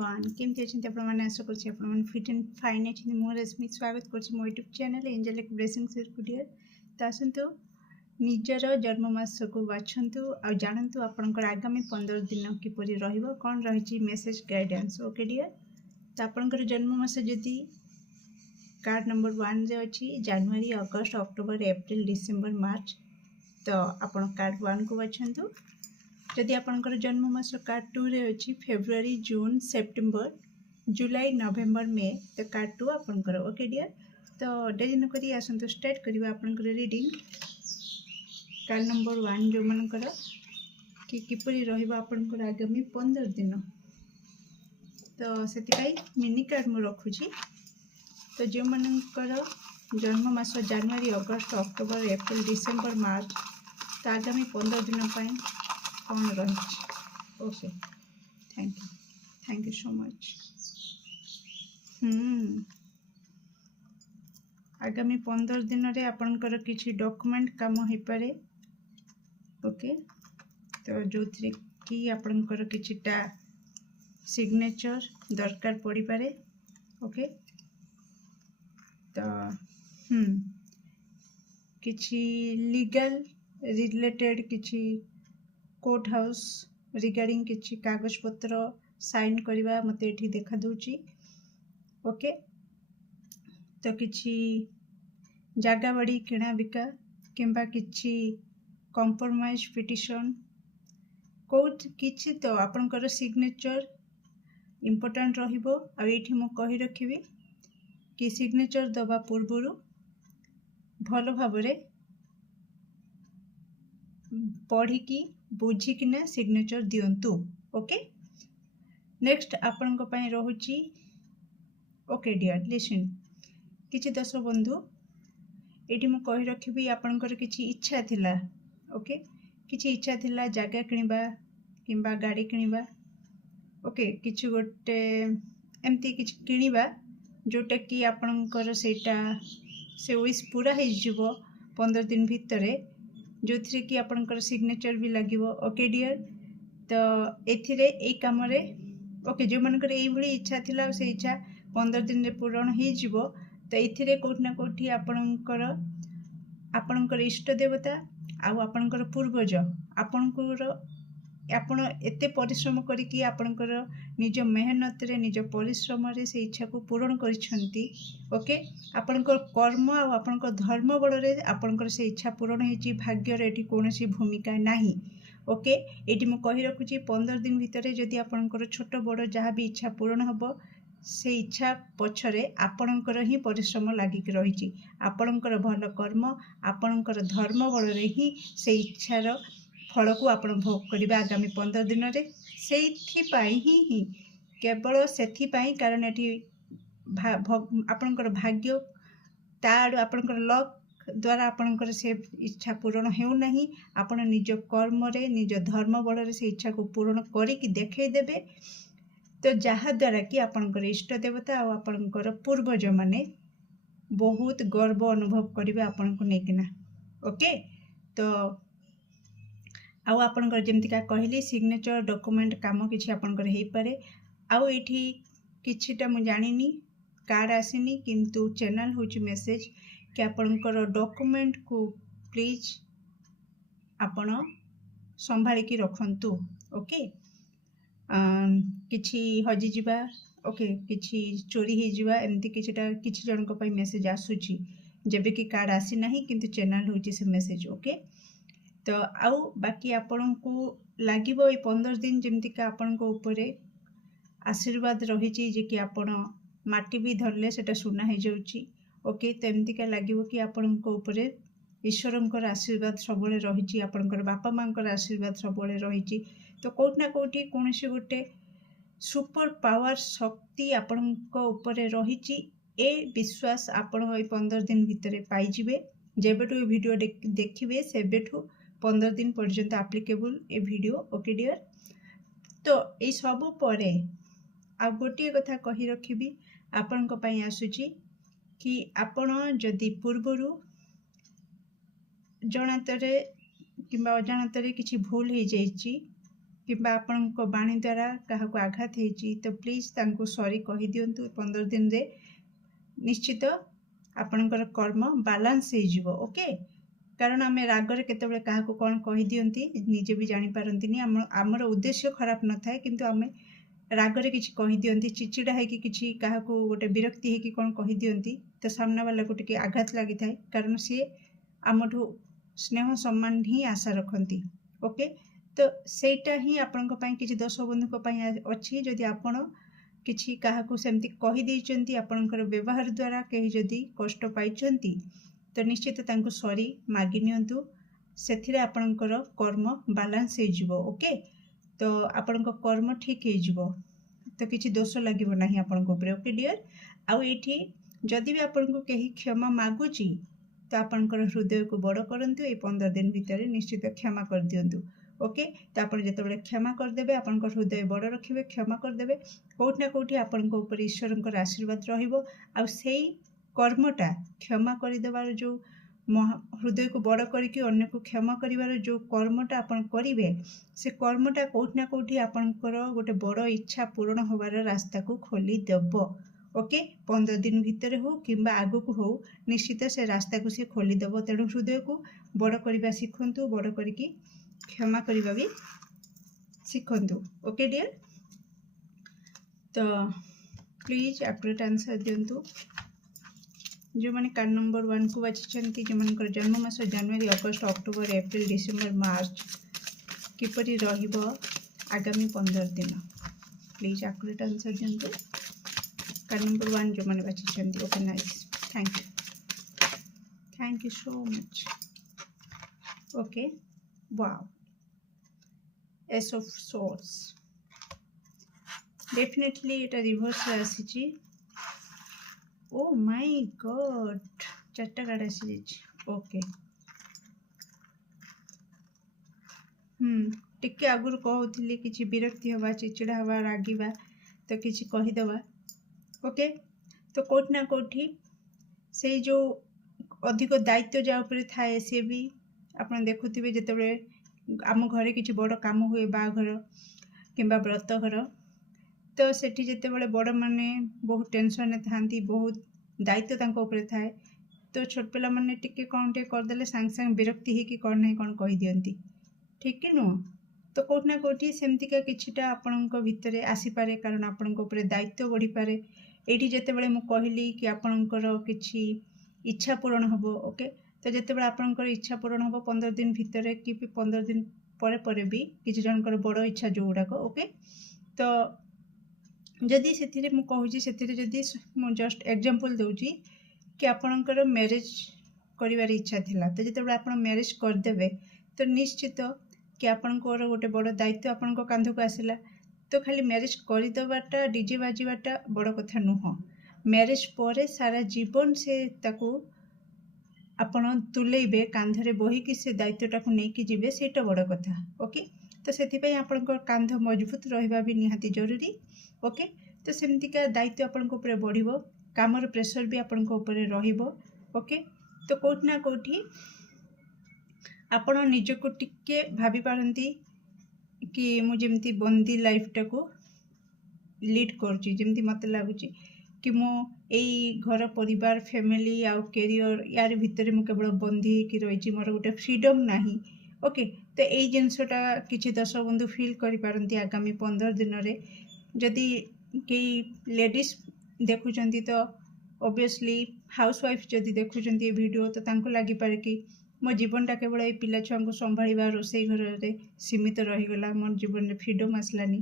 Everyone केमती अच्छे आपने आशा कर फिट एंड फाइन अच्छे मु रश्मि स्वागत कर मो YouTube channel Angelic Blessing Courier तो आसतु निजर जन्ममास को बाछंतु आ जानतु आपनकर आगामी 15 दिन किपरि रहिबो कोन रहिछि मेसेज गाइडेंस ओके डियर। तो आपनकर जन्ममास जदि कार्ड नंबर 1 रे अछि जनवरी अगस्त अक्टोबर एप्रिल डिसेम्बर मार्च तो आपण कार्ड 1 को बाछंतु। जदि आपनकर जन्ममास कार्ड 2 रे अछि फेब्रुआरी जून सेप्टेम्बर जुलाई नवेम्बर मे तो कार्ड 2 आपनकर ओके डियर। तो डेरी न करी आसंतु स्टार्ट करिवा आपनकर रीडिंग कार्ड नंबर 1 जो मनकर कि किपरि रहिबा आपनकर आगामी 15 दिन। तो सेति मिनी कार्ड मु रखुची। तो जो मनकर जन्ममास जनवरी अगस्त अक्टोबर एप्रिल डिसेम्बर मार्च तो आगामी 15 दिन पई कौन रही। Okay thank you so much. आगामी 15 दिन रे आपनकर किछि डॉक्यूमेंट काम हो पारे ओके। तो जो थी कि आपनकर किछिटा सिग्नेचर दरकार पड़ी पारे ओके। तो किछि लीगल रिलेटेड किछि कोर्ट हाउस रिगार्डिंग किछि कागज पत्र साइन करवा मते एठी देखा दूची ओके। तो किछि जागा बाड़ी किणा बिका किंबा किछि कॉम्प्रोमाइज पिटिशन कोर्ट किछि तो आपनकर सिग्नेचर इम्पोर्टेंट रहिबो। आ एठी मु कहि रखिबी कि सिग्नेचर दबा पूर्वरु भलो भाबरे पढ़ी की बुझी किना सिग्नेचर दियंतु ओके। नेक्स्ट आपन को पई रहुची ओके डियर लिसन किछि दर्शक बंधु एठी मु कहि रखिबी आपनकर किछि इच्छा थिला ओके। किछि इच्छा थिला जागा किनिबा किंबा गाड़ी किनिबा ओके किछि गोटे एमती किछि किनिबा जोटा कि आपनकर सेटा से विश पूरा हे जिवो 15 दिन भितरे जो थी कि आपनकर सिग्नेचर भी लागिवो ओके डियर। तो एथिरे ए काम रे ओके जो मनकर एई भली इच्छा थिला से इच्छा 15 दिन रे पूर्ण हे जिवो। तो एथिरे कोठ ना कोठी आपनकर इष्ट देवता आ आपनकर पूर्वज आपण एते परिश्रम करिकी आपनकर निज मेहनत रे निज परिश्रम रे से इच्छा को पूर्ण करिसंती ओके। आपनकर कर्म आ आपनकर धर्म बल रे आपनकर से इच्छा पूर्ण हेची भाग्य रे एठी कोनोसी भूमिका नाही ओके। एठी मु कहि रखुची 15 दिन भितरे जदि आपनकर छोट बड़ जहाँ भी इच्छा पूर्ण हबो से इच्छा पछरे आपनकर ही परिश्रम लागि रहिची। आपनकर भल कर्म आपनकर धर्म बल रे ही से इच्छार फल को आपण भोग करिबा आगामी 15 दिन रे सेथि पाई ही केवल सेथि पाई कारण एठी आपनकर भाग्य ताड़ आपनकर लक द्वारा आपनकर से इच्छा पूर्ण हेउ नहीं। आपण निज कर्म रे निज धर्म बल रे से इच्छा को पूर्ण करी कि देखै देबे। तो जहा द्वारा कि आपनकर इष्ट देवता और आपनकर पूर्वज माने बहुत गर्व अनुभव करिवे आपण को नेकिना ओके। तो आउ आपनकर जेमतिका कहली सिग्नेचर डॉक्यूमेंट काम किछि आपनकर हेइ पारे। आउ एठी किछिटा मु जानिनी कार्ड आसीनी किंतु चैनल होची मेसेज कि आपनकर डॉक्यूमेंट को प्लीज आपण संभाली की रखंतु ओके। किछि हजि जिबा ओके किछि चोरी हे जिबा एमति किछिटा किछि जन को पई मेसेज आसुची जेबे कि कार्ड आसी नाही किंतु चैनल होची से मेसेज ओके। तो आउ बाकी आपण को लागिवो ए 15 दिन जेमतिका आपण को ऊपरे आशीर्वाद रहिची जे कि आपण माटी भी धरले सेटा सुना हे जाउची ओके। तो एमतिका लागिवो कि आपण को ऊपरे ईश्वरंकर आशीर्वाद सबले रहिची आपणकर बापा मांकर आशीर्वाद सबले रहिची। तो कोठ ना कोठी कोनसी गोटे सुपर पावर शक्ति आपण को ऊपरे रहिची ए विश्वास आपण ए 15 दिन भितरे पाई जिवे। जेबेटू वीडियो देखिबे सेबेठू 15 दिन पर्यंत एप्लीकेबल ए वीडियो ओके डियर। तो ये सब परे आ गोटे कथा कहि रखिबी आपण को पई आसुची कि आपण जदि पूर्वरु जणातरे किंबा अजाणतरे किछि भूल हो जाइछि किंबा आपणको बाणी द्वारा काहाको आघात होइछि तो प्लीज तांको सॉरी कहि दियंतु 15 दिन रे निश्चित आपणकर कर्म बालांस हो जिवो ओके कारण आम रागरे केतबेले काहाको कोन कहि दियंती निजे भी जानि पारंतिनी हमर उद्देश्य खराब न थाए किंतु आमे रागरे किछि कहि दियंती चिचिडा है कि किछि काहाको गोटे विरक्ति है कि कोन कहि दियंती तो सामना वाला को टिके आघात लागि थाए कारण सी आमठु स्नेह सम्मान ही आशा रखंती ओके तो सेटा ही आपनक पई किछि दोष बंधुक पई अछि जदि आपण किछि काहाको सेमति कहि दैचंती आपनकर व्यवहार द्वारा कहि जदि कष्ट पाइचंती तो निश्चित तांको सॉरी मागी नियंतु सेथिरे आपनकर कर्म बालांस हो जिवो ओके तो आपनक कर्म ठीक हो जिवो तो किछि दोष लागिवो नाही आपनक ऊपर ओके डियर आउ एठी जदि भी आपनको कहीं क्षमा मागुची तो आपनकर हृदय को बड़ करंतु ए 15 दिन भितर निश्चित क्षमा कर दियंतु ओके तो आपण जेतेबेले क्षमा कर देबे आपनकर हृदय बड़ रखिबे क्षमा कर देबे कोठ ना कोठी आपनक ऊपर ईश्वरकर आशीर्वाद रहिबो आ सेही कर्मटा क्षमा कर देबार जो हृदय को बड़ करके अन्य को क्षमा करिवार जो कर्मटा आपण करिवे से कर्मटा कोठ ना कोठी आपनकर गोटे बड़ इच्छा पूर्ण होबार रास्ता को खोली देबो ओके 15 दिन भितर हो किंबा आगु को हो निश्चित से रास्ता को से खोली देबो तेणु हृदय को बड़ करबा सिखंतु बड़ करके क्षमा करबा भी सिखंतु ओके डियर तो प्लीज एक्यूरेट आंसर दियंतु जो मैंने कार्ड नंबर 1 को बाछिछंती जो मानकर जन्म मास जनवरी अगस्त अक्टोबर एप्रिल डिसेम्बर मार्च किपरि रहिबो आगामी 15 दिन प्लीज एक्यूरेट आंसर दियंतु कार्ड नंबर 1 जो मैंने बाछिछंती okay nice thank you so much okay wow yes of course definitely एटा रिवर्स आसीची ओ माय गॉड चारटा कार्ड आसी ओके टिके आगुर कहूली कि विरक्ति हवा चिचिड़ा हवा रागिबा तो किसी कहीदेवा ओके तो कोठी ना कोठी से जो अधिक दायित्व जा ऊपर थाए सी भी आप देखुवे जिते आम घरे किसी बड़ काम हुए बाघर किंबा व्रतघर तो सेठी जिते बड़ माने बहुत टेंशन था बहुत दायित्व तांको ऊपर थाए तो छोट पिला माने टिके कौन टे करदेले सांग सांग विरक्ति ही कि कौन नहीं कौन कही दियंती ठीक कि नुह तो कोठी ना कोठी सेमतिका किछिटा आपणक भितरे आसीपारे कारण आपणक ऊपर दायित्व बढ़ी पारे एठी जेतेबेले मु कहली कि आपणकर किछि इच्छा पूरण हबो ओके तो जेतेबेले आपणकर इच्छा पूरण हबो 15 दिन भितरे कि 15 दिन परे परे भी किछि जनकर बड़ इच्छा जोड़ाक ओके तो जदि से मु कहूँ से जदि मु जस्ट एग्जांपल दूची कि आपणकर मैरिज करिवार इच्छा थिला तो जेतेबेले आपण मैरिज करदेबे तो निश्चित कि आपणकर गोटे बड़ दायित्व आपणक कांध को आसला तो खाली मैरिज करदेवाटा डीजे बाजीवाटा बड़ कथा नुह मैरिज पर सारा जीवन से ताकू आपण तुलेबे कांधरे बोहिकी से दायित्वटा को लेकिन जीवे सेटा बड़ कथा ओके तो से आपणकर कांध मजबूत रहिबा भी निहाती जरूरी ओके तो सेमतिका दायित्व आपणक ऊपर बढ़िबो कामर प्रेशर भी आपणक ऊपर रहिबो ओके तो कोठी ना कोठी आपण निजको टिके भाभी पारंती कि मु जेमती बंदी लाइफटा को लीड करची जेमती मते लागुची कि मु एई घर परिवार फैमिली आउ कैरियर यार भितर मु केवल बंदी कि रही मोर गोटे फ्रीडम नाही ओके तो यही जिनसटा किसी दर्शक बंधु फील करि पारंती आगामी 15 दिन रे जदि कई लेडीज देखुचंती तो ऑब्वियसली हाउसवाइफ जदि देखुचंती ये वीडियो तो तांको लागी पारे कि मो जीवनटा केवल ये पिला छुआ को संभाळिबा रोसई घर रे सीमित रहीगला मोर जीवन में फ्रीडम आसलानी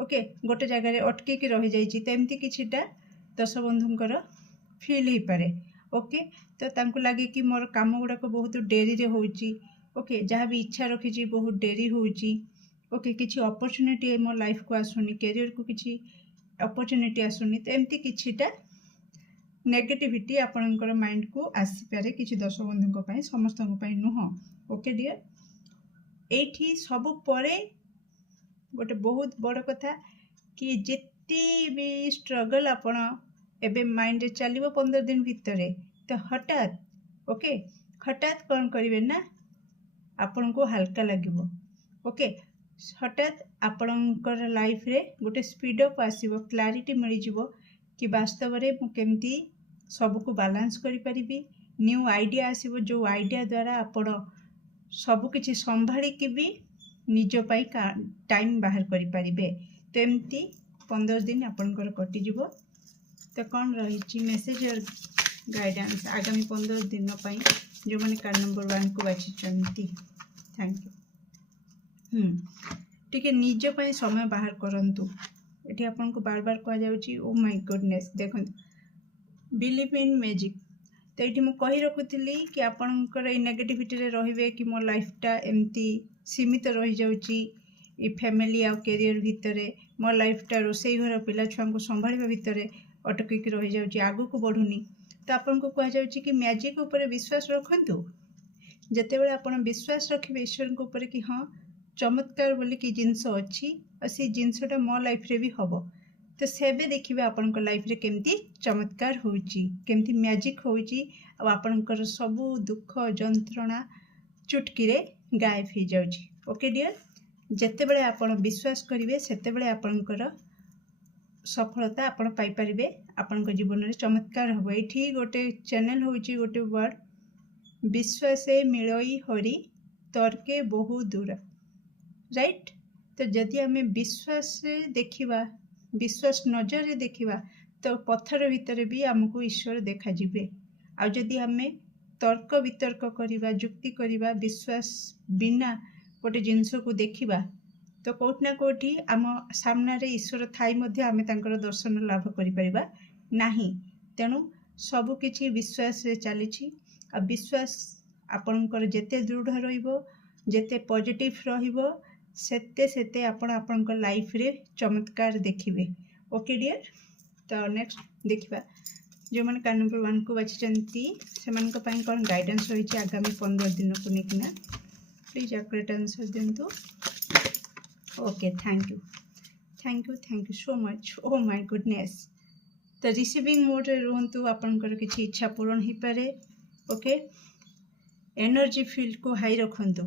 ओके गोटे जगार अटके कि रही जाइए तो एमती किछिटा दर्शक बंधुंकर फील हो पारे ओके तो तांको लगे कि मोर काम गुड़ाक बहुत डेरी रे होउची ओके जहाँ भी इच्छा रखी बहुत डेरी होउची ओके किसी अपॉर्चुनिटी मो लाइफ को आसुनी कैरियर को किसी अपॉर्चुनिटी आसुनी तो एमती किछिटा नेगेटिविटी आपणकर माइंड को आसीपारे किसी दर्शक बंधुं समस्त नुह ओके डियर एठी सब परे गोटे बहुत बड़ कथा कि जिते भी स्ट्रगल आपण एबे माइंड चलो 15 दिन भितर तो हठात ओके हठात कौन करेंगे ना आपण को हल्का लगे ओके हठात आपणकर लाइफ रे गोटे स्पीड अप आसीबो, क्लारिटी मिल जिवो कि वास्तव रे मु केमती सबको बैलेंस करि परिबी। न्यू आइडिया आसीबो जो आइडिया द्वारा आपण सब किछि संभाली कि भी निज पाई टाइम बाहर करि परिबे। तो एमती 15 दिन आपणकर कटि जिवो। तो कौन रही मेसेज और गाइडेंस आगामी 15 दिन पाई जो मैंने कार्ड नंबर 1 को बाछी। Thank you. ठीक है, निज पाई समय बाहर करंतु। एठी आपन को बार बार कह जाउची ओ माय गुडनेस देखो बिलीव इन मैजिक। तो ये मुझे कही रखुली कि आपणकर ये नेगेटिविटी रे रहिबे कि मो लाइफटा एमती सीमित रही जाउची ए फैमिली आ कैरियर भितरे मो लाइफटा रोसई घर पिला छुआ को संभाळिबा भितरे अटकिक रही जाउची, आगु को बढ़ुनी। तो आपन को कह जाउची कि मैजिक ऊपर विश्वास रखंतु। जेतेबेले आपण विश्वास रखिबे ईश्वर को ऊपर कि हाँ चमत्कार बोली कि जिनस अच्छी और से जिनसटा मो लाइफ रे भी हबो। तो सेबे देखिबे आपन को लाइफ रे केमती चमत्कार होउची, केमती मैजिक होउची आ आपनकर सबु दुख जंत्रणा चुटकी रे गायब हो जाउची। ओके डियर, जेतेबेले आपण विश्वास करिवे सेतेबेले आपनकर सफलता आपण पाई परिबे, आपन जीवन रे चमत्कार हबो। एठी गोटे चैनल होउची गोटे वर्ड विश्वासे मिलई हरि तर्के बहु दूर, राइट। तो जदि आमे विश्वास देखिबा, विश्वास नजर रे देखिबा तो पत्थर भितर भी आमको ईश्वर देखा जिबे। आ जदि आमे तर्क वितर्क करिबा, जुक्ति करिबा, विश्वास बिना गोटे जिनस को देखिबा तो कोठना कोठी आम सामने रे ईश्वर थाई मध्ये आमे तांकर दर्शन लाभ करि परिबा नाही। तेणु सबु किछि विश्वास रे चलीछि। आ विश्वास आपनकर जेते दृढ़ रहिबो, जेते पॉजिटिव रहिबो सेते सेते आपण आपनकर लाइफ रे चमत्कार देखिबे। ओके डियर, तो नेक्स्ट देखिबा जो मैंने कार्ड नंबर 1 को बाछिचंती सेमानक पई कोन गाइडेंस होई छै आगामी 15 दिन को नेकिना। प्लीज एक्यूरेट आंसर दिंतु। Okay, thank you so much. Oh my goodness. तो रिसीविंग मोड रे रहंतु, आपनकर किछि इच्छा पूर्ण ही पारे। ओके, एनर्जी फील्ड को हाई रखंतु,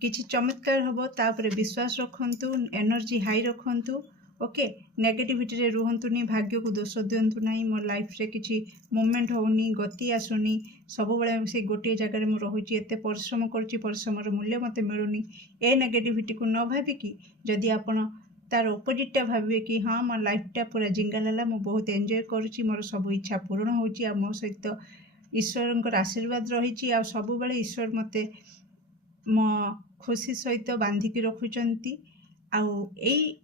किछि चमत्कार हबो तापरे विश्वास रखंतु, एनर्जी हाई रखंतु। ओके, नेगेटिविटी रे रुहंतुनी, भाग्य को दोष दियंतु नाही। मो लाइफ रे किछि मूवमेंट होउनी, गति आसुनी, सब बेले से गोटे जगह मु रहुची, एते परिश्रम करूची, परिश्रमर मूल्य मते मिलुनी। ए नेगेटिविटी को न भाबी कि जदि आपण तार ऑपोजिटटा भाबे कि हाँ मो लाइफटा पूरा जिंगालाला, मु बहुत एंजॉय करूची, मोर सब इच्छा पूर्ण होउची, आ मो सहित ईश्वरंकर आशीर्वाद रहिची, आ सब बेले ईश्वर मते मो खुशी सहित बांधिकी रखुचंती। आ एई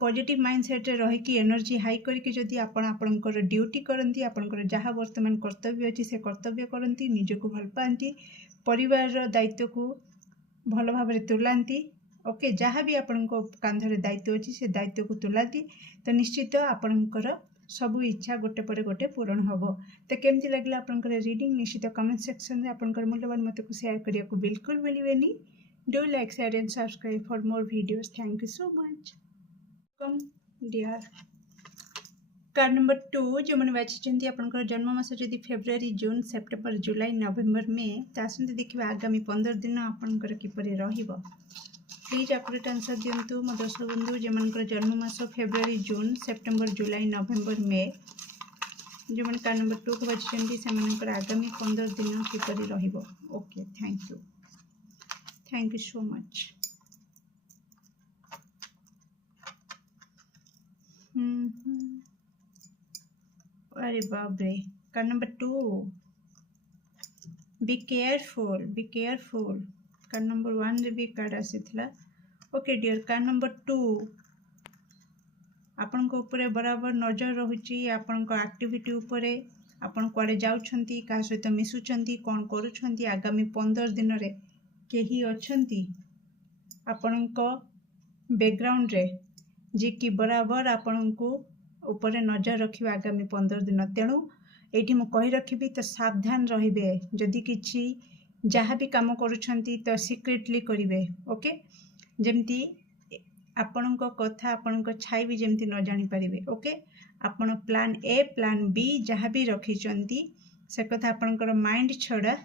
पॉजिटिव माइंडसेट रही कि एनर्जी हाई करके जदि आपणकर ड्यूटी करती, आपणकर जहाँ वर्तमान कर्तव्य अच्छी से कर्तव्य करती, निजको भल पाती, परिवार दायित्व को भल भाव में तुलांती। ओके, जहाँ भी आपण कांधरे दायित्व अच्छी से दायित्व को तुलाती, तो निश्चित आपणकर सबू इच्छा गोटे पर गोटे पूरण हम। तो केमती लगे आपणकर रीडिंग निश्चित कमेंट सेक्शन में आपणकर मूल्यवान मत को शेयर करने को बिल्कुल भूलिबेनी। Do like, share and subscribe for more videos. Thank you so much. Dear card number 2 जो मैंने बाछी आपंकर जन्म मास जदि फेब्रुआरी, जून, सेप्टेम्बर, जुलाई, नवेम्बर, मे, तो आसते देखिए आगामी 15 दिन आपंकर किपरि रहिबो। प्लीज एक्यूरेट आंसर दिंतु मो दर्शक बंधु जो मनकर जन्म मास फेब्रुआरी, जून, सेप्टेम्बर, जुलाई, नवेम्बर, मे, जो मैंने कार्ड नंबर 2 को बाछी से आगामी 15 दिन किपरि रहिबो। Okay, thank you so much. अरे बाप रे, card number 2 be careful. Card number 1 रे भी कार्ड आसीथिला। ओके डियर, कार्ड नंबर 2 आपण को ऊपर बराबर नजर रहुची, आपण को एक्टिविटी ऊपर, आपण कुआडे जाउछंती, का सहित मिसुछंती, कोन करूछंती, आगामी 15 दिन रे केही अछंती आपण को बैकग्राउंड रे जे कि बराबर आपण को ऊपर नजर रखिबा आगामी 15 दिन। तेणु एठी मु कहि रखिबी तो सावधान रहिबे, जदि किछि जहाँ भी काम करूछंती तो सिक्रेटली करिवे। ओके, जेमती आपण को कथा आपण को छाई भी जेमती न जानि परिबे। ओके, आपण प्लान ए प्लान बी जहाँ भी रखिचंती से कथा आपणकर माइंड छड़ा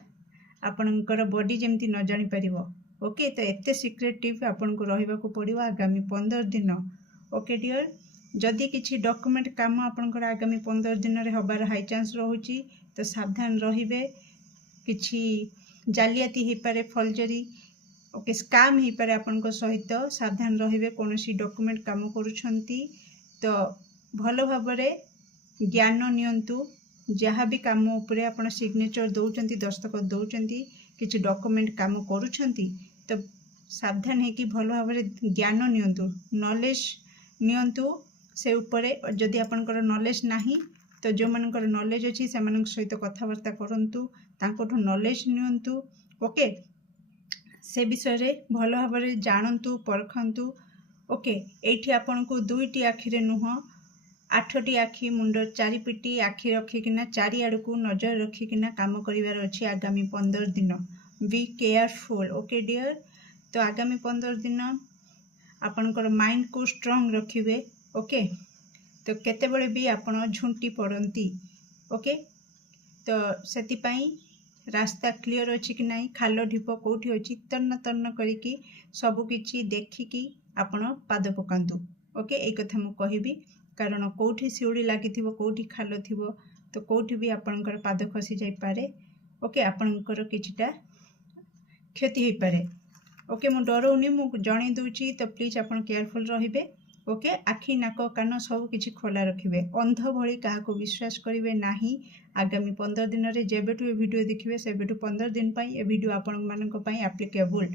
आपणकर बॉडी जेमती न जानि परिबो। ओके तो एते सिक्रेटिव आपन को रहिबा को पड़िबो आगामी 15 दिन। ओके डियर जदि किछि डॉक्यूमेंट काम आपनकर आगामी 15 दिन रे हबार हाई चांस रहउची तो सावधान रहिबे। किछि जालियाती ही पारे फर्जरी ओके स्काम ही पारे आपन को सहित सावधान रहिबे। कोनोसी डॉक्यूमेंट काम करूछंती तो भलो भाबरे ज्ञान नियंतु। जहाँ भी काम उपरे आपण सिग्नेचर दौचंती दस्तखत दौचंती किछि डॉक्यूमेंट काम करूछंती तो सावधान है कि भलो भाबरे ज्ञान नियंतु नॉलेज नियंतु से उपरे। जदि आपनकर नॉलेज नाही तो जो मानकर नॉलेज अछि से मानक सहित कथावार्ता करंतु तांकोठु नॉलेज नियंतु। ओके से विषय रे भलो भाबरे जानंतु परखंतु। ओके एठी आपनको दुईटी आखि रे नुह 8टी आखि मुंड चारिपिटी आखि रखिकिना चारिआडकू नजर रखिकिना काम करिवार अछि आगामी 15 दिन। बी केयरफुल ओके डियर तो आगामी 15 दिन आपनकर माइंड को स्ट्रांग रखिबे। ओके तो केतेबेले भी आपण झुंटी पड़ती। ओके तो सेति पई रास्ता क्लियर अछि कि नाही खाल ढिप कोठी अछि तन्न तन्न करिकी सब किछि देखिकी आपण पाद पकांतु। ओके एई कथा मु कहिबी कारण कोठी सिउड़ी लागिथिबो कोठी खाल थिबो तो कोठी भी आपनकर पाद खसी जाई पारे। ओके आपनकर किछिटा क्षति होई पारे। ओके मु डरौनी मु जणी दूची तो प्लीज आपण केयरफुल रहिबे। ओके आखि नाक कान सब किछि खोला रखिबे अंध भली काहाको विश्वास करिवे नाही। आगामी 15 दिन रे जेबेटु ए वीडियो देखिबे सेबेटु 15 दिन पई ए वीडियो आपण मानक पई एप्लीकेबल।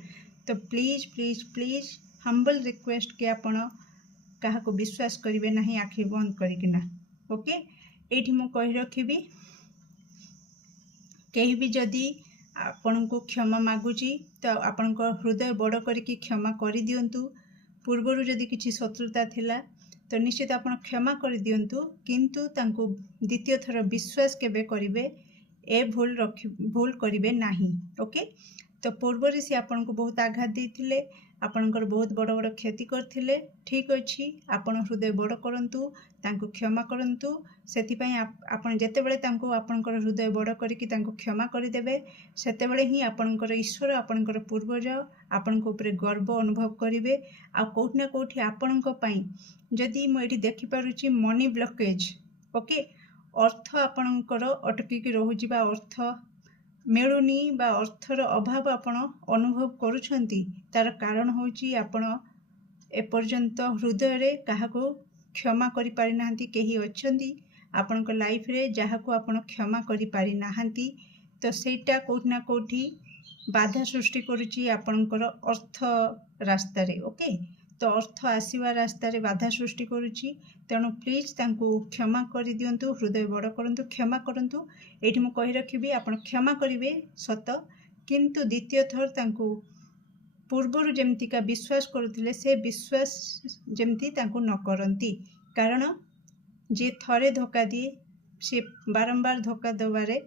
तो please please please humble request के आपण काहाको विश्वास करिवे नाही आखि बंद करिकिना। ओके एठी मु कहि रखिबी केही भी जदी आपण को क्षमा मागुची तो आपण को हृदय बड़ करिकी क्षमा करि दियंतु। पूर्वरु जदि किछि शत्रुता थिला तो निश्चित आपण क्षमा कर दियंतु किंतु तांको द्वितीय थर विश्वास केबे करिवे ए भूल करिवे नाही। ओके तो पूर्वरी से आपण को बहुत आघात देथिले आपणकर बहुत बड़ बड़ क्षति करथिले ठीक अछि आपण हृदय बड़ करंतु तांको क्षमा करंतु। सेति पई आपण जेतेबेले तांको आपणकर हृदय बड़ करिकी तांको क्षमा करि देबे सेतेबेले ही आपणकर ईश्वर आपणकर पूर्वज आपणको ऊपर गर्व अनुभव करिवे। आ कोठी ना कोठी आपणको पई जदि मु एठी देखि पारुची मनी ब्लॉकेज ओके अर्थ आपणकर अटकी कि रहउची बा अर्थ मिलुनी बा अर्थर अभाव आपण अनुभव करूछंती तार कारण होची आपण एपर्यंत हृदय रे काहाको क्षमा करि पारि नाहंती। केही अछंती आपणक लाइफ रे जाहाको आपण क्षमा करि पारि नाहंती तो सेटा कोठी ना कोठी बाधा सृष्टि करूची आपणकर अर्थ रास्ता रे। ओके तो अर्थ आसीवा रास्ता रे बाधा सृष्टि करूची तेणु प्लीज तांको क्षमा करि दियंतु हृदय बड़ करंतु क्षमा करंतु। एठी मु कहि रखिबी आपण क्षमा करिवे सत किंतु द्वितीय थर तांको पूर्वरु जेमतिका विश्वास करुथिले से विश्वास जेमति तांको न करंती कारण जे थरे धोखा दिए से बारंबार धोखा देवारे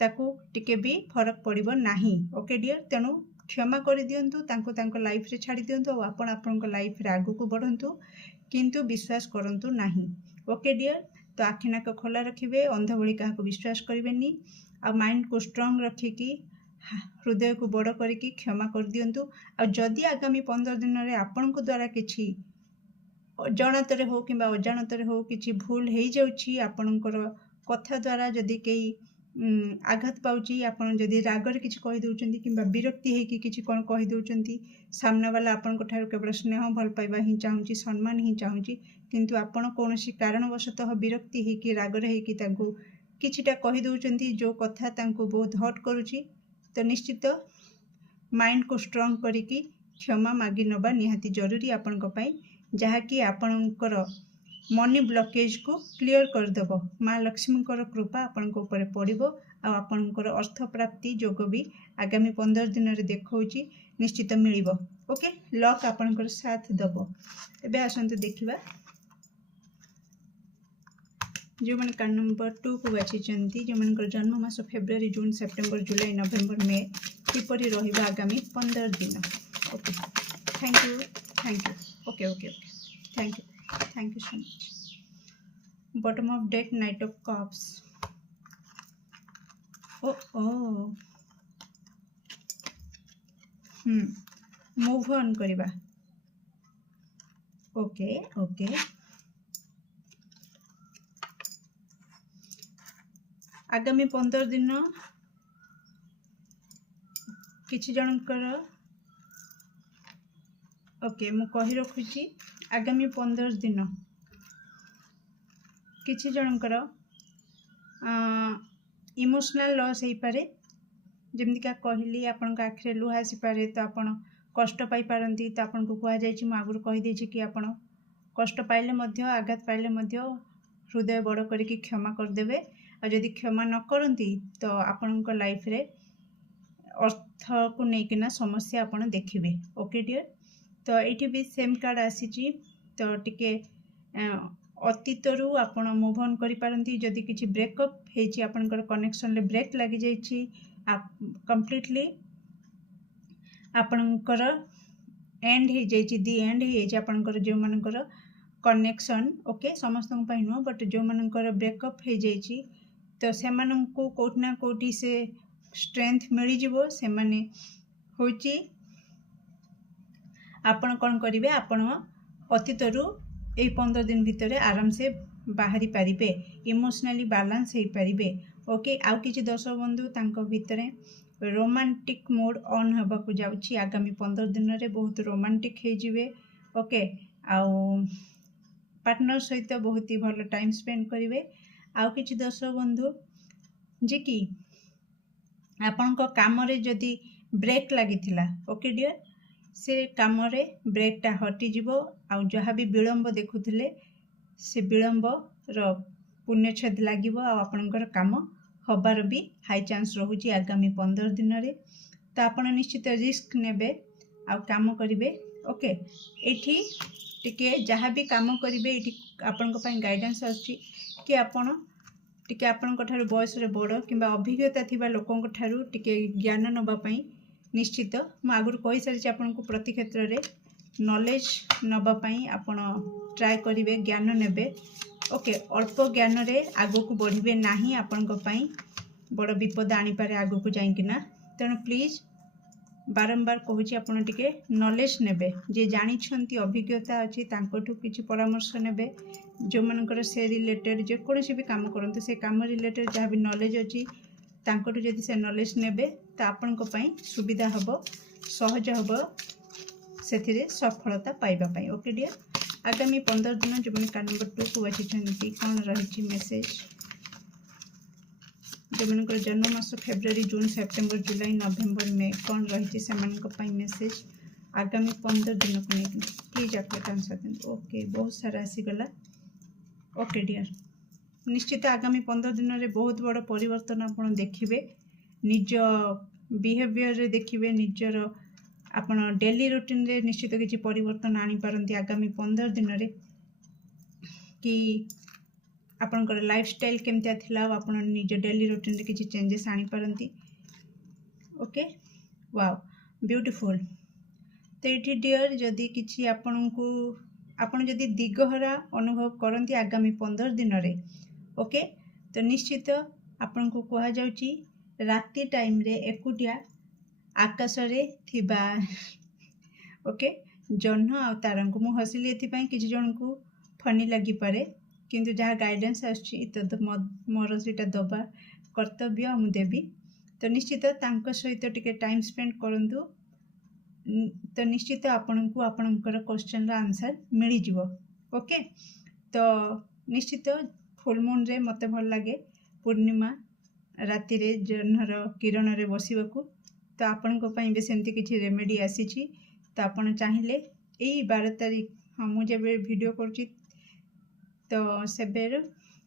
ताको टिके भी फरक पड़िबो नाही। ओके डियर तेणु क्षमा कर दियंतु तांको लाइफ रे छाड़ी दियंतु और आपण आपनको लाइफ रे आगु को बढ़ंतु किंतु विश्वास करंतु नाही। ओके डियर तो आखि नाक खोला रखिबे अंध भली काहाको विश्वास करिवेनी आ माइंड को स्ट्रांग रखिकी हृदय को बड़ करिकी क्षमा कर दियंतु। आ जदि आगामी 15 दिन रे आपनको द्वारा किछि अजाणतरे हो किंबा अजाणतरे हो किछि भूल हेई जाउछि आपनकर कथा द्वारा जदि केही आघात पाउची आपण जदि रागर किछि कहि दउचंती किंबा विरक्ति हेकी किछि कोन कहि दउचंती सामना वाला आपनको ठार केवल स्नेह भल पाइबा ही चाहूची सम्मान ही चाहूची किंतु आपण कोनोसी कारणवशतः विरक्ति हेकी रागर हेकी तांको किछिटा कहि दउचंती जो कथा तांको बहुत हट करूची तो निश्चित माइंड को स्ट्रांग करिकी क्षमा मागी नबा निहाती जरूरी आपनको पई जहाँकि आपणकर मनी ब्लॉकेज को क्लियर करदेव। माँ लक्ष्मी कृपा आपण ऊपर पड़ो आ आपणकर अर्थ प्राप्ति जोग भी आगामी 15 दिन रे देखौची निश्चित मिलिबो। ओके लक आपणकर साथ दबो। एबे आसंतु देखिबा जो मन कार्ड नंबर 2 को बाछिचंती जो मन जन्म मास फेब्रुआरी जून सेप्टेम्बर जुलाई नवेम्बर मे किपरि रहिबा आगामी 15 दिन। Okay thank you okay okay okay thank you so much. Bottom of deck knight of cups ओ मूव ऑन करिबा ओके ओके आगामी 15 दिन किछि जनकर ओके मु कहि रखुची आगामी 15 दिन किछि जनकर इमोशनल लॉस हो पारे जमती का कहली आपण आखिरे लुह आसी पारे तो आपण कष्ट पाई पारंती तो आपन को कहा जायछि म आगुर कहि देछि कि आपण कष्ट पाइले मध्य आघात पाइले मध्य हृदय बड़ करके क्षमा कर देबे आ जदि क्षमा न करंती तो आपण को लाइफ रे अर्थ को नेकिना समस्या आपण देखिबे ओके डियर तो एठी भी सेम कार्ड आसीछि तो टिके अतीतरू आपण मूव ऑन करि पारंती जदि किछि ब्रेकअप हेछि आपनकर कनेक्शन ले ब्रेक लागि जायछि कंप्लीटली आपनकर एंड हो जायछि दी एंड हो जायछि आपनकर जो मानकर कनेक्शन ओके समस्त पई नो बट जो मानकर ब्रेकअप हो जायछि तो से माननको कोठना कोठी से स्ट्रेंथ मिली जिवो से माने होछि आपण कोन करिवे आपण अतीतरू ए 15 दिन भितर आराम से बाहरी पारिबे इमोशनली बैलेंस हो पारिबे ओके आउ किछि दर्शक बंधु तांको भितरे रोमांटिक मोड ऑन होबा को जाउछि आगामी 15 दिन रे बहुत रोमांटिक हे जिवे ओके आउ पार्टनर सहित बहुत ही भलो टाइम स्पेंड करिवे आउ किछि दर्शक बंधु जे कि आपन को काम रे जदी ब्रेक लागिथिला ओके डियर से काम रे ब्रेक टा हटि जिवो आउ जहा भी विलंब देखुथिले से विलंब रो पुण्यछेद लागिवो आ आपनकर काम हबार भी हाई चांस रहुची आगामी 15 दिन रे तो आपण निश्चित रिस्क नेबे आ काम करिवे ओके एठी टिके जहा भी काम करिवे एठी आपन को पई गाइडेंस आछि कि आपण टिके आपन को थारु बयस रे बड़ किबा अभिज्ञता थिबा लोकन को थारु टिके ज्ञान नबा पई निश्चित मु आगुर कहि सारिछि आपन को प्रति क्षेत्र रे नॉलेज नबा पई आपण ट्राई करिवे ज्ञान नेबे ओके अल्प ज्ञान रे आगो को बढ़िबे नाही आपन को पई बड़ विपद आनी पारे आगो को जाई किना तेणु प्लीज बारंबार कहूँ आपड़ टे नॉलेज नेबे जे जानी अभिज्ञता अच्छी तांकोठू किछि परामर्श नेबे जो मनकर से रिलेटेड जेकोसी भी काम करते से काम रिलेटेड जहाँ भी नॉलेज अच्छी तांकोठू जदि से नॉलेज नेबे तो आपण को पई सुविधा हबो सहज हबो से सफलता पाइबा पई ओके डियर आगामी 15 दिन जो मैंने कार्ड नंबर 2 को बाछी कौन रही मेसेज जो मनकर जन्म मास फेब्रुआरी जून सेप्टेम्बर जुलाई नवेम्बर में कौन रही से मेसेज आगामी 15 दिन को लेकिन प्लीज आप आंसर दें ओके बहुत सारा आसीगला ओके डियर निश्चित आगामी 15 दिन में बहुत बड़ परिवर्तन आप देखिए निज बिहेवियर रे देखिए निजर आपण डेली रूटीन रे निश्चित किसी परिवर्तन आनी पारंती आगामी 15 दिन रे कि आपनकर लाइफस्टाइल केमतिया थिला आपण निज डेली रूटीन रे किसी चेंजेस आनी पारंती ओके वाओ ब्यूटीफुल तो ये डियर जदि किसी आपण जदि दिगहरा अनुभव करती आगामी 15 दिन रे ओके तो निश्चित आपण को कहा जाउची राति टाइम रे एकुटिया आकाश रे थिबा ओके जह्न आ तारन को मु हसिली एथि किसी जन को फनी लगी पारे किंतु जहाँ गाइडेंस आछि तो मोर सेटा दबा कर्तव्य मु देबी तो निश्चित तांको सहित टिके टाइम स्पेंड करंतु तो निश्चित आपन को आपनकर क्वेश्चन रा आंसर मिली जिवो ओके तो निश्चित फुल मून रे मते भल लागे पूर्णिमा राति रे जह्नर किरण रे बसिबाकू तो आपण को पई बे सेमती किछि रेमेडी आसीछि तो आपण चाहिले एई 12 तारिख हम मु जेबे वीडियो करछि तो सेबेर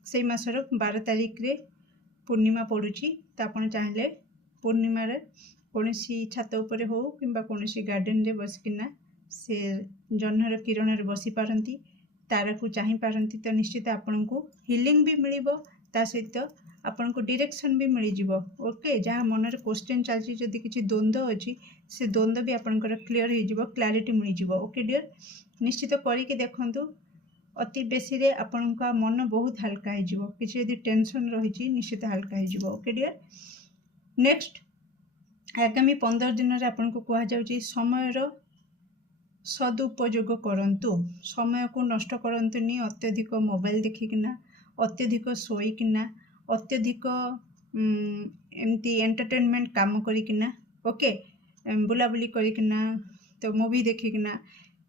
सेई मासर 12 तारिख रे पूर्णिमा पड़ुछि तो आपण चाहिले पूर्णिमा रे कोनोसी छात ऊपर हो किंबा कोनोसी गार्डन रे बसिकिना से जह्नर किरण रे बसी पारंती तारा को चाहि पारंती तो निश्चित आपण को हीलिंग भी मिलिबो ता सहित आपन को डायरेक्शन भी मिल जिवो ओके जहाँ मन रे क्वेश्चन चलछि जदि किछि द्वंद्व अछि से द्वंद्व भी आपनकर क्लियर हो जिवो क्लैरिटी मिल जिवो ओके डियर निश्चित करी के देखंतु अति बेसी रे आपन का मन बहुत हल्का हो जिवो किछि यदि टेंशन रही निश्चित हल्का हो जिवो ओके डियर नेक्स्ट आगामी 15 दिन रे आपन को कहा जाउची समय रो सदुपयोग करंतु समय को नष्ट करंतुनी अत्यधिक मोबाइल देखिकिना अत्यधिक शोइकिना अत्यधिक एमती एंटरटेनमेंट काम करिकिना ओके बुलाबुली करिकिना तो मूवी देखिकिना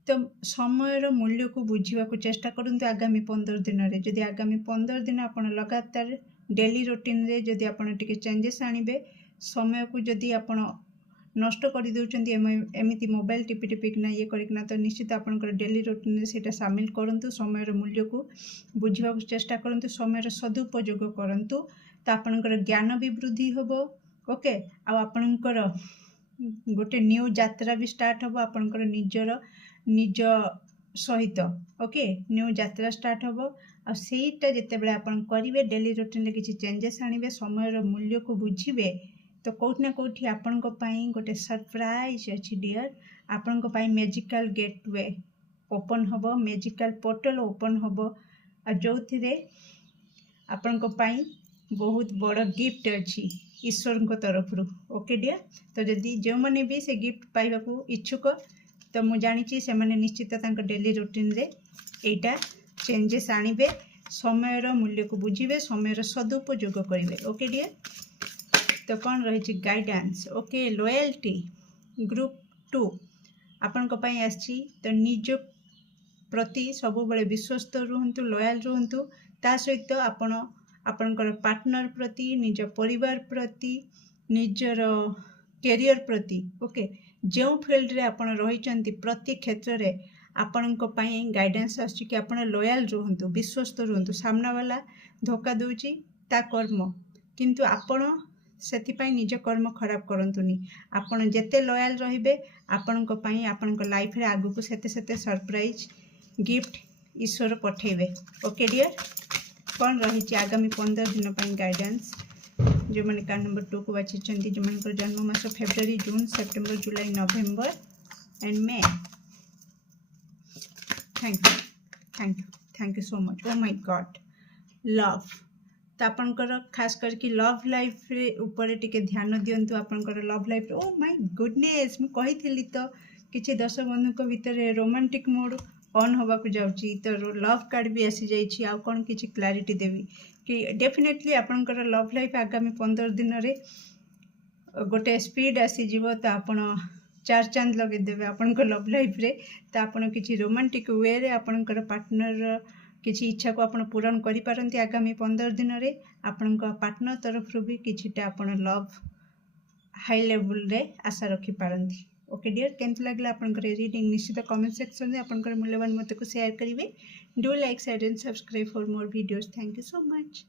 तो समय मूल्य को बुझा चेष्टा करंतु आगामी 15 दिन रे जदि आगामी 15 दिन आपन लगातार डेली रूटीन रे जदि आपन टिके चेंजेस आनिबे समय को जदि आपन नष्ट कर दउचंती एमिति मोबाइल टिपि टिपिकिना ये करिकिना तो निश्चित आपनकर डेली रूटीन रे सेटा शामिल करंतु समय मूल्य को बुझा चेष्टा करंतु समय सदुपयोग करंतु तो आपनकर ज्ञान भी वृद्धि होबो ओके आ आपनकर गोटे न्यू यात्रा भी स्टार्ट होबो आपनकर निज सहित ओके न्यू यात्रा स्टार्ट होबो आ सेटा जते बेले आपन करिवे डेली रूटीन रे किछि चेंजेस आनिबे समय मूल्य को बुझिबे तो कोठी ना कोठी आपन को पाई गोटे सरप्राइज अछि डियर आपन को पाई मैजिकल गेटवे ओपन होबो मैजिकल पोर्टल ओपन होबो आ जोथि रे आपन को पाई बहुत बड़ गिफ्ट अछि ईश्वर को तरफ रु ओके डियर तो जदि जो माने भी से गिफ्ट पाइबा को इच्छुक तो मु जानिछि से माने निश्चित तांक डेली रूटीन रे एटा चेंजेस आनिबे समय रो मूल्य को बुझिबे समय रो सदुपयोग करिवे ओके डियर तो कौन रही गाइडेंस ओके लॉयल्टी ग्रुप 2 आपन को पाई आछि तो निज प्रति सब बेले विश्वस्त रुहंतु लॉयल रुहंतु ता सहित आपण आपनकर पार्टनर प्रति निज परिवार प्रति निजर कैरियर प्रति ओके जो फील्ड रे आपण रहिचंती प्रति क्षेत्र रे आपण को पाई गाइडेंस आछि कि आपण लॉयल रुहंतु विश्वस्त रुहंतु सामना वाला धोखा दोची ता कर्म किंतु आपण सेतिपाई निज कर्म खराब करंतुनी आपण जेते लॉयल रहिबे आपण को पाई आपण को लाइफ रे आगु को सेते सेते सरप्राइज गिफ्ट ईश्वर पठेबे ओके डियर कौन रही आगामी 15 दिन पाई गाइडेंस जो मैंने कार्ड नंबर 2 को बाछिचंती जो मन जन्म मास February June September July November and May thank you so much oh my god love तो आपनकर खास करके लव लाइफ रे ऊपर टिके ध्यान दियंतु आपनकर लव लाइफ रे ओ माय गुडनेस मु कहिथिली तो किछि दर्शक बंधु को भीतर रोमांटिक मोड ऑन होबा को जाउची तो लव कार्ड भी आसी जाइछि आ कोन किछि क्लैरिटी देबी कि डेफिनेटली आपनकर लव लाइफ आगामी 15 दिन रे गोटे स्पीड आसी जीवो तो आपण चार चांद लगे देबे आपनकर लव लाइफ रे तो आपण किछि रोमांटिक वे रे आपनकर पार्टनर किछि इच्छा को आपण पूरण करि पारंती आगामी 15 दिन रे आपनकर पार्टनर तरफ रु भी किछिटा आपण लव हाई लेवल रे आशा रखि पारंती ओके डियर केंत लागला आपनकर रीडिंग निश्चित कमेंट सेक्शन में आपनकर मूल्यवान मत को शेयर करिवे do like share and subscribe for more videos thank you so much.